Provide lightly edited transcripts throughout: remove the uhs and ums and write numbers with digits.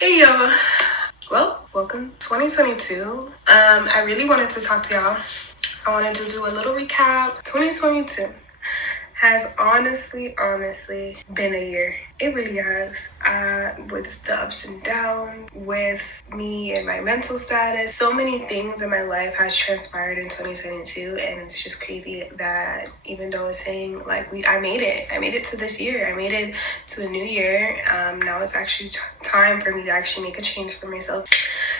Hey y'all. Well, welcome 2022. I really wanted to talk to y'all. I wanted to do a little recap. 2022 has honestly been a year. It really has. With the ups and downs, with me and my mental status, so many things in my life has transpired in 2022, and it's just crazy that even though it's saying like I made it to this year. I made it to a new year. Now it's actually time for me to actually make a change for myself.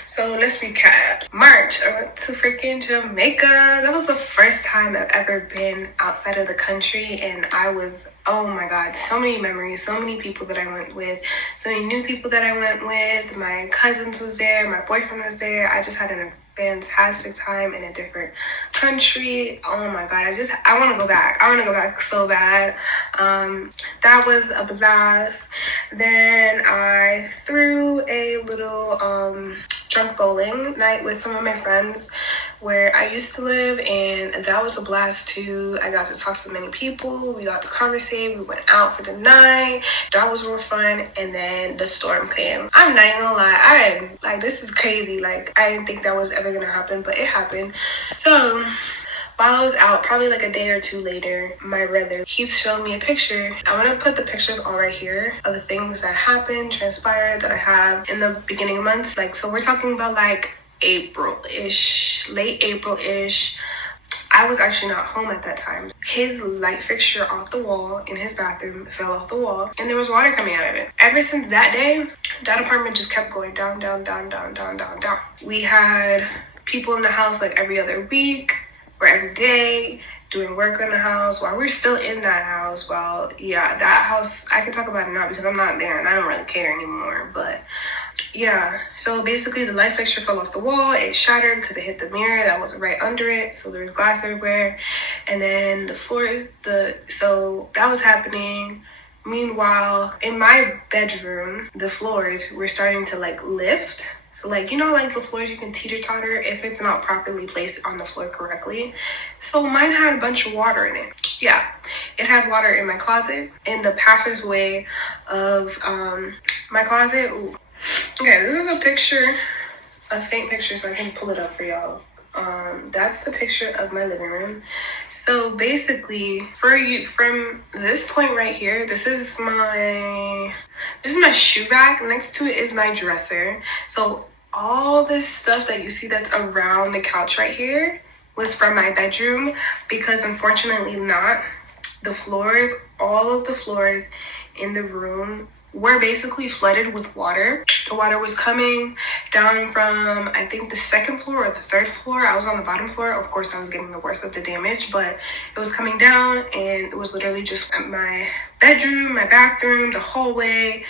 So let's recap. March, I went to freaking Jamaica. That was the first time I've ever been outside of the country, and oh my God, so many memories, so many people that I went with, so many new people that I went with. My cousins was there, my boyfriend was there. I just had a fantastic time in a different country. Oh my God, I want to go back. I want to go back so bad. That was a blast. Then I threw a little drunk bowling night with some of my friends where I used to live, and that was a blast too. I got to talk to many people. We got to conversate. We went out for the night. That was real fun. And then the storm came. I'm not even gonna lie. This is crazy. Like, I didn't think that was ever gonna happen, but it happened. So while I was out, probably like a day or two later, my brother, he showed me a picture. I'm gonna put the pictures all right here of the things that happened, transpired, that I have in the beginning of months. So we're talking about like April-ish, late April-ish. I was actually not home at that time. His light fixture off the wall in his bathroom fell off the wall, and there was water coming out of it. Ever since that day, that apartment just kept going down, down, down, down, down, down, down. We had people in the house like every other week or every day doing work on the house while we're still in that house. That house, I can talk about it now because I'm not there and I don't really care anymore. But yeah, so basically the light fixture fell off the wall. It shattered because it hit the mirror that was right under it. So there was glass everywhere. And then the floor, so that was happening. Meanwhile, in my bedroom, the floors were starting to like lift. So like the floors, you can teeter-totter if it's not properly placed on the floor correctly. So mine had a bunch of water in it. Yeah, it had water in my closet, in the passageway of my closet. Ooh. Okay, this is a picture, a faint picture, so I can pull it up for y'all. That's the picture of my living room. So basically, from this point right here, this is my shoe rack. Next to it is my dresser. So all this stuff that you see that's around the couch right here was from my bedroom, because unfortunately all of the floors in the room were basically flooded with water. The water was coming down from, I think, the second floor or the third floor. I was on the bottom floor. Of course, I was getting the worst of the damage, but it was coming down, and it was literally just my bedroom, my bathroom, the hallway,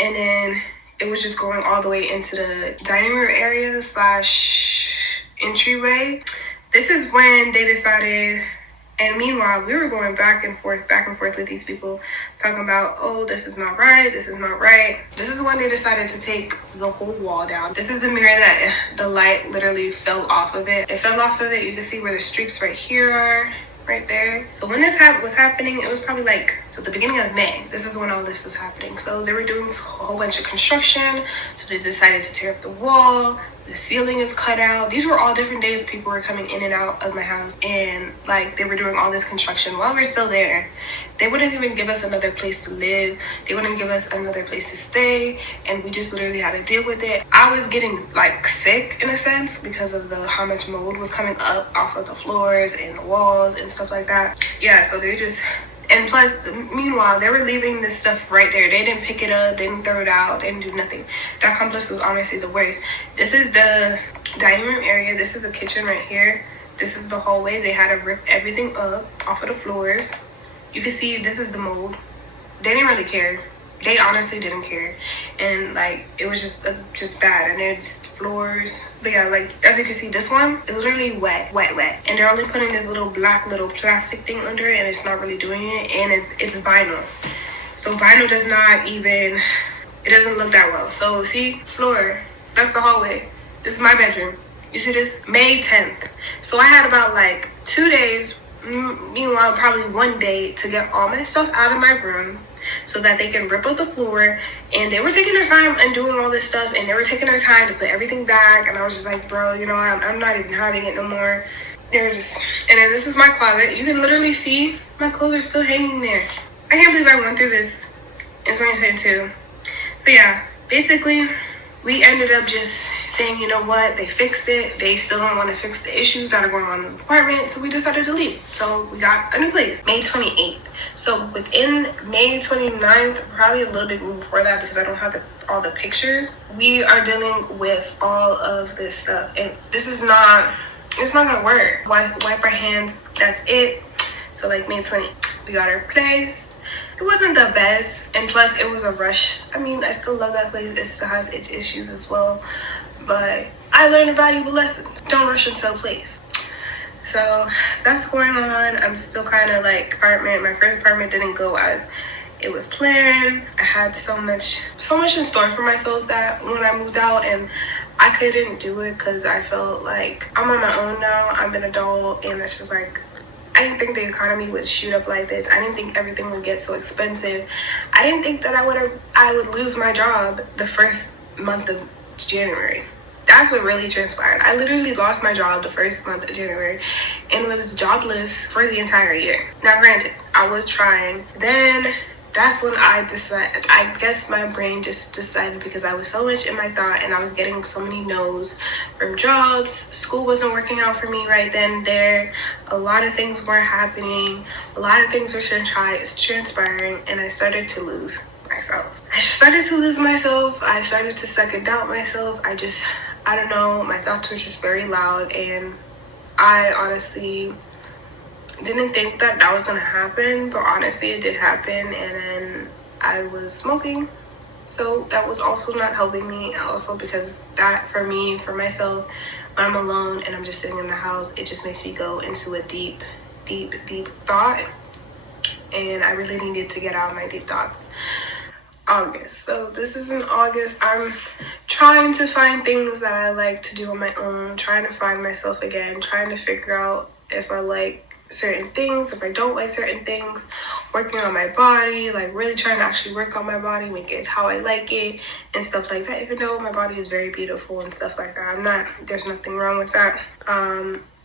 and then it was just going all the way into the dining room area / entryway. This is when they decided. And meanwhile, we were going back and forth with these people, talking about, oh, this is not right, this is not right. This is when they decided to take the whole wall down. This is the mirror that the light literally fell off of it. It fell off of it. You can see where the streaks right here are, right there. So when this was happening, it was probably the beginning of May. This is when all this was happening. So they were doing a whole bunch of construction. So they decided to tear up the wall. The ceiling is cut out. These were all different days people were coming in and out of my house, and they were doing all this construction while we're still there. They wouldn't even give us another place to live. They wouldn't give us another place to stay, and we just literally had to deal with it. I was getting sick in a sense because of how much mold was coming up off of the floors and the walls and stuff like that. Yeah, so and plus, meanwhile, they were leaving this stuff right there. They didn't pick it up. They didn't throw it out. They didn't do nothing. That complex was honestly the worst. This is the dining room area. This is the kitchen right here. This is the hallway. They had to rip everything up off of the floors. You can see this is the mold. They didn't really care. They honestly didn't care. And it was just bad. And there's floors. But yeah, as you can see, this one is literally wet. And they're only putting this little black plastic thing under it, and it's not really doing it. And it's vinyl. So vinyl does not even, it doesn't look that well. So see, floor, that's the hallway. This is my bedroom. You see this? May 10th. So I had about 2 days, meanwhile, probably one day to get all my stuff out of my room so that they can rip out the floor. And they were taking their time and doing all this stuff, and they were taking their time to put everything back. And I was just like, bro, you know, I'm not even having it no more. They were just, and then this is my closet. You can literally see my clothes are still hanging there. I can't believe I went through this in 2022. So yeah, basically, we ended up just saying, you know what, they fixed it. They still don't want to fix the issues that are going on in the apartment. So we decided to leave. So we got a new place, May 28th. So within May 29th, probably a little bit before that because I don't have all the pictures, we are dealing with all of this stuff. And this is not, it's not going to work. Wipe our hands, that's it. So like May 20th, we got our place. It wasn't the best, and plus it was a rush. I mean, I still love that place. It still has its issues as well, but I learned a valuable lesson. Don't rush into a place. So that's going on. I'm still kind of like my first apartment didn't go as it was planned. I had so much in store for myself that when I moved out, and I couldn't do it because I felt like I'm on my own now. I'm an adult, and it's just like, I didn't think the economy would shoot up like this. I didn't think everything would get so expensive. I didn't think that I would lose my job the first month of January. That's what really transpired. I literally lost my job the first month of January and was jobless for the entire year. Now granted, I was trying. Then that's when I decided, I guess my brain just decided, because I was so much in my thought and I was getting so many no's from jobs. School wasn't working out for me right then and there. A lot of things weren't happening. A lot of things were transpiring, and I started to lose myself. I started to second doubt myself. I don't know, my thoughts were just very loud, and I honestly didn't think that was gonna happen, but honestly it did happen. And then I was smoking, so that was also not helping me. Also because that, for myself, when I'm alone and I'm just sitting in the house, it just makes me go into a deep thought, and I really needed to get out my deep thoughts. August. So this is in August. I'm trying to find things that I like to do on my own, trying to find myself again, trying to figure out if I like certain things, if I don't like certain things, working on my body, like really trying to actually work on my body, make it how I like it and stuff like that, even though my body is very beautiful and stuff like that. There's nothing wrong with that.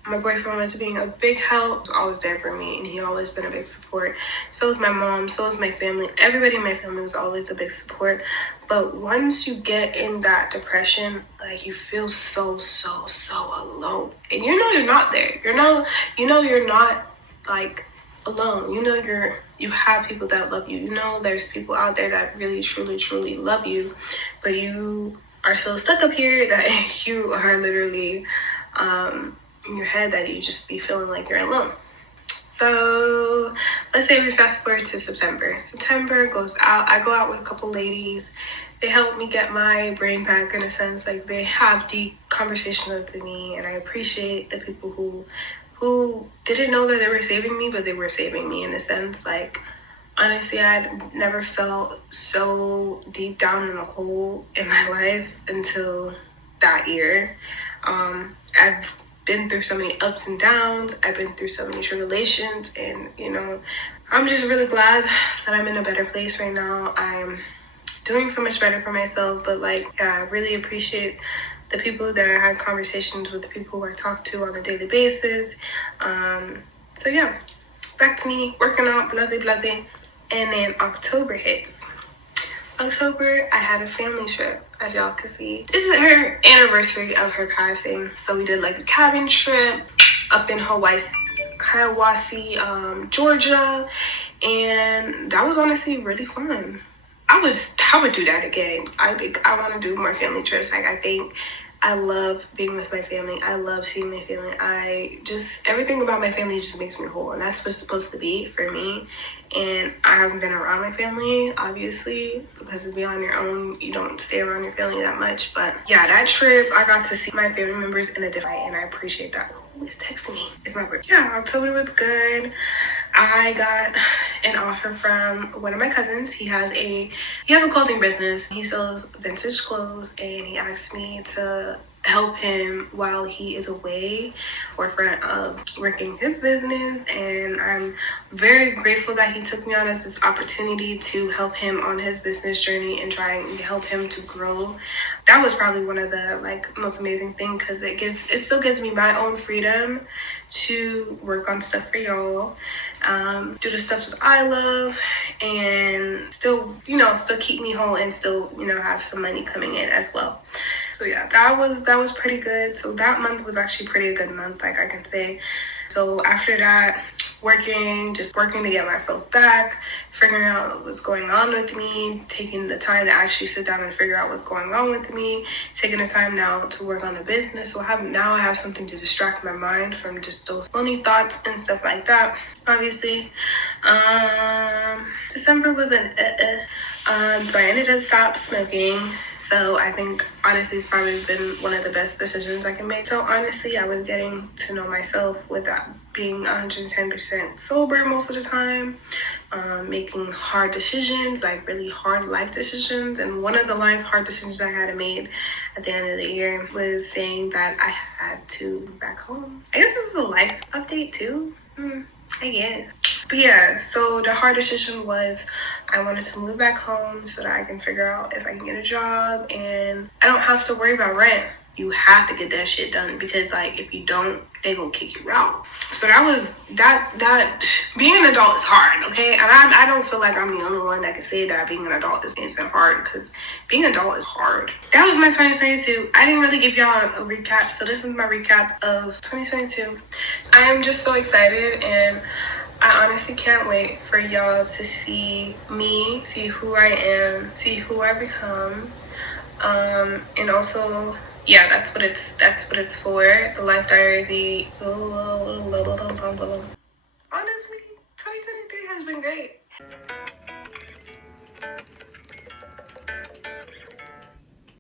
My boyfriend was being a big help, always there for me, and he always been a big support. So is my mom, so is my family. Everybody in my family was always a big support. But once you get in that depression, like, you feel so alone. And you know you're not there. You're not like alone. You have people that love you. You know there's people out there that really truly love you, but you are so stuck up here that you are literally in your head that you just be feeling like you're alone. So let's say we fast forward to September. September goes out. I go out with a couple ladies. They help me get my brain back, in a sense. Like, they have deep conversations with me, and I appreciate the people who didn't know that they were saving me, but they were saving me, in a sense. Like, honestly, I'd never felt so deep down in a hole in my life until that year. I've been through so many ups and downs. I've been through so many tribulations, and I'm just really glad that I'm in a better place right now. I'm doing so much better for myself, but I really appreciate the people that I had conversations with, the people who I talk to on a daily basis. So yeah, back to me working out, blase. And then October hits. October, I had a family trip, as y'all can see. This is her anniversary of her passing. So we did like a cabin trip up in Hiawassee, Georgia. And that was honestly really fun. I would do that again. I want to do more family trips. I think I love being with my family. I love seeing my family. Everything about my family just makes me whole. And that's what's supposed to be for me. And I haven't been around my family, obviously, because to be on your own, you don't stay around your family that much. But yeah, that trip, I got to see my family members in a different way, and I appreciate that. Who is texting me? It's my birthday. Yeah, October was good. I got an offer from one of my cousins. He has a clothing business. He sells vintage clothes, and he asked me to help him while he is away, forefront of working his business. And I'm very grateful that he took me on as this opportunity to help him on his business journey and try and help him to grow. That was probably one of the most amazing thing, because it still gives me my own freedom to work on stuff for y'all, do the stuff that I love, and still still keep me whole, and still have some money coming in as well. So yeah, that was pretty good. So that month was actually pretty a good month, like I can say. So after that, just working to get myself back, figuring out what's going on with me, taking the time to actually sit down and figure out what's going on with me, taking the time now to work on the business. So I have something to distract my mind from just those lonely thoughts and stuff like that. Obviously, December was so I ended up stop smoking. So I think honestly it's probably been one of the best decisions I can make. So honestly, I was getting to know myself without being 110% sober most of the time, making hard decisions, like really hard life decisions. And one of the hard decisions I had to make at the end of the year was saying that I had to move back home. I guess this is a life update too. I guess. But yeah, so the hard decision was I wanted to move back home so that I can figure out if I can get a job and I don't have to worry about rent. You have to get that shit done, because if you don't, they gonna kick you out. So that was that being an adult is hard, okay? And I don't feel like I'm the only one that can say that being an adult isn't hard, because being an adult is hard. That was my 2022. I didn't really give y'all a recap, so this is my recap of 2022. I am just so excited, and I honestly can't wait for y'all to see me, see who I am, see who I become, and also, yeah, that's what it's for. The Life Diaries. Honestly, 2023 has been great.